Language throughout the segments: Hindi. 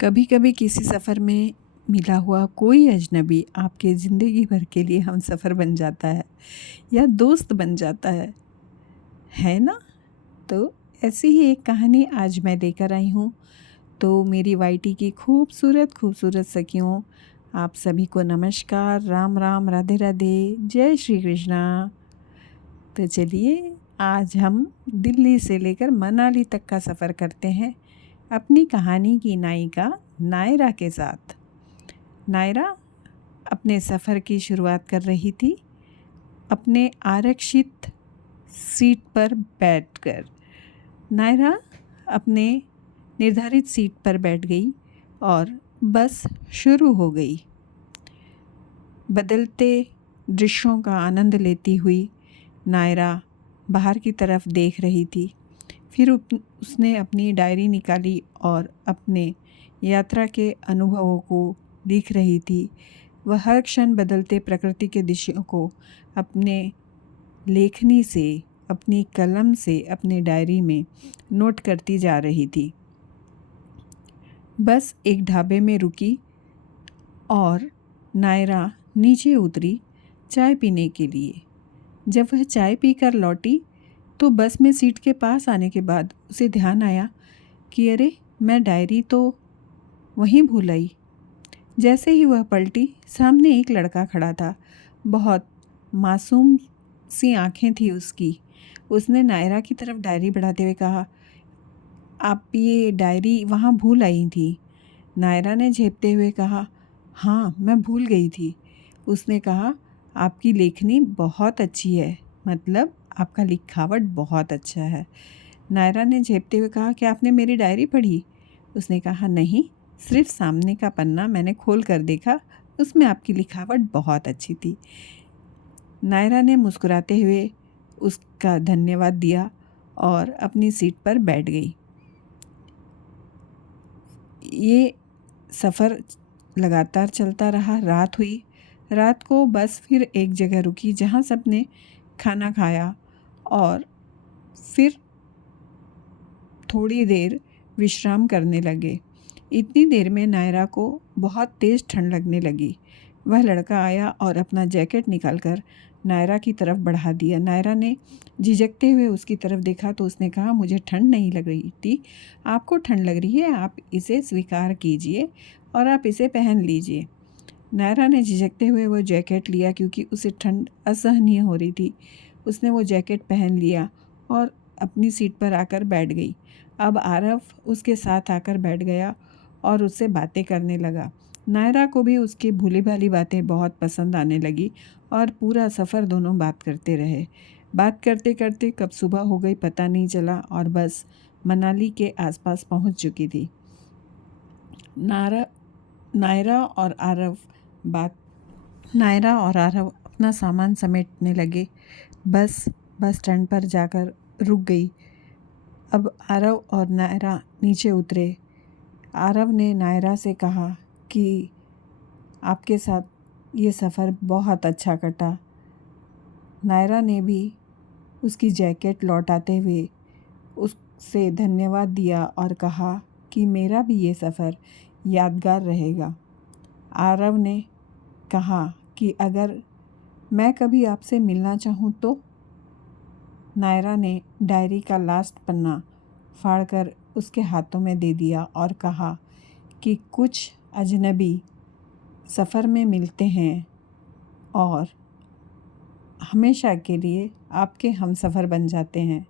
कभी कभी किसी सफ़र में मिला हुआ कोई अजनबी आपके ज़िंदगी भर के लिए हम सफ़र बन जाता है या दोस्त बन जाता है ना। तो ऐसी ही एक कहानी आज मैं लेकर आई हूँ। तो मेरी वाईटी की खूबसूरत खूबसूरत सखियों, आप सभी को नमस्कार, राम राम, राधे राधे, जय श्री कृष्णा। तो चलिए आज हम दिल्ली से लेकर मनाली तक का सफ़र करते हैं अपनी कहानी की नायिका नायरा के साथ। नायरा अपने सफ़र की शुरुआत कर रही थी अपने आरक्षित सीट पर बैठकर। नायरा अपने निर्धारित सीट पर बैठ गई और बस शुरू हो गई। बदलते दृश्यों का आनंद लेती हुई नायरा बाहर की तरफ देख रही थी। फिर उसने अपनी डायरी निकाली और अपने यात्रा के अनुभवों को लिख रही थी। वह हर क्षण बदलते प्रकृति के दृश्यों को अपने लेखनी से, अपनी कलम से, अपने डायरी में नोट करती जा रही थी। बस एक ढाबे में रुकी और नायरा नीचे उतरी चाय पीने के लिए। जब वह चाय पीकर लौटी तो बस में सीट के पास आने के बाद उसे ध्यान आया कि अरे, मैं डायरी तो वहीं भूल आई। जैसे ही वह पलटी, सामने एक लड़का खड़ा था। बहुत मासूम सी आंखें थी उसकी। उसने नायरा की तरफ डायरी बढ़ाते हुए कहा, आप ये डायरी वहाँ भूल आई थी। नायरा ने झेपते हुए कहा, हाँ, मैं भूल गई थी। उसने कहा, आपकी लेखनी बहुत अच्छी है, मतलब आपका लिखावट बहुत अच्छा है। नायरा ने झेपते हुए कहा, क्या आपने मेरी डायरी पढ़ी? उसने कहा, नहीं, सिर्फ सामने का पन्ना मैंने खोल कर देखा, उसमें आपकी लिखावट बहुत अच्छी थी। नायरा ने मुस्कुराते हुए उसका धन्यवाद दिया और अपनी सीट पर बैठ गई। ये सफ़र लगातार चलता रहा। रात हुई। रात को बस फिर एक जगह रुकी जहाँ सबने खाना खाया और फिर थोड़ी देर विश्राम करने लगे। इतनी देर में नायरा को बहुत तेज़ ठंड लगने लगी। वह लड़का आया और अपना जैकेट निकालकर नायरा की तरफ बढ़ा दिया। नायरा ने झिझकते हुए उसकी तरफ देखा तो उसने कहा, मुझे ठंड नहीं लग रही थी, आपको ठंड लग रही है, आप इसे स्वीकार कीजिए और आप इसे पहन लीजिए। नायरा ने झिझकते हुए वो जैकेट लिया क्योंकि उसे ठंड असहनीय हो रही थी। उसने वो जैकेट पहन लिया और अपनी सीट पर आकर बैठ गई। अब आरव उसके साथ आकर बैठ गया और उससे बातें करने लगा। नायरा को भी उसकी भूली भाली बातें बहुत पसंद आने लगी और पूरा सफ़र दोनों बात करते रहे। बात करते करते कब सुबह हो गई पता नहीं चला और बस मनाली के आसपास पहुंच चुकी थी। नायरा और आरव अपना सामान समेटने लगे। बस स्टैंड पर जाकर रुक गई। अब आरव और नायरा नीचे उतरे। आरव ने नायरा से कहा कि आपके साथ ये सफ़र बहुत अच्छा कटा। नायरा ने भी उसकी जैकेट लौटाते हुए उससे धन्यवाद दिया और कहा कि मेरा भी ये सफ़र यादगार रहेगा। आरव ने कहा कि अगर मैं कभी आपसे मिलना चाहूँ तो? नायरा ने डायरी का लास्ट पन्ना फाड़कर उसके हाथों में दे दिया और कहा कि कुछ अजनबी सफ़र में मिलते हैं और हमेशा के लिए आपके हमसफ़र बन जाते हैं।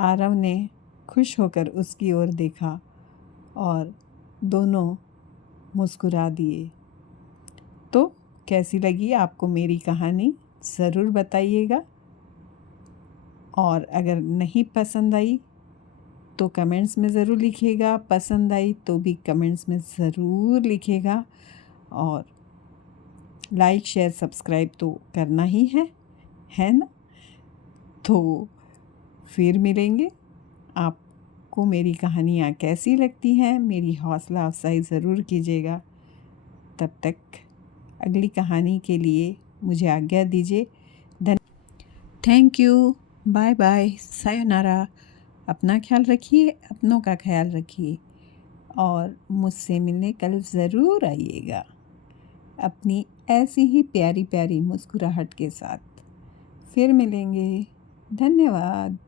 आरव ने खुश होकर उसकी ओर देखा और दोनों मुस्कुरा दिए। तो कैसी लगी आपको मेरी कहानी, ज़रूर बताइएगा। और अगर नहीं पसंद आई तो कमेंट्स में ज़रूर लिखिएगा, पसंद आई तो भी कमेंट्स में ज़रूर लिखिएगा और लाइक, शेयर, सब्सक्राइब तो करना ही है ना। तो फिर मिलेंगे। आपको मेरी कहानियाँ कैसी लगती हैं, मेरी हौसला अफजाई ज़रूर कीजिएगा। तब तक अगली कहानी के लिए मुझे आज्ञा दीजिए। Thank you, bye bye, sayonara. अपना ख्याल रखिए, अपनों का ख्याल रखिए और मुझसे मिलने कल ज़रूर आइएगा अपनी ऐसी ही प्यारी प्यारी मुस्कुराहट के साथ। फिर मिलेंगे। धन्यवाद।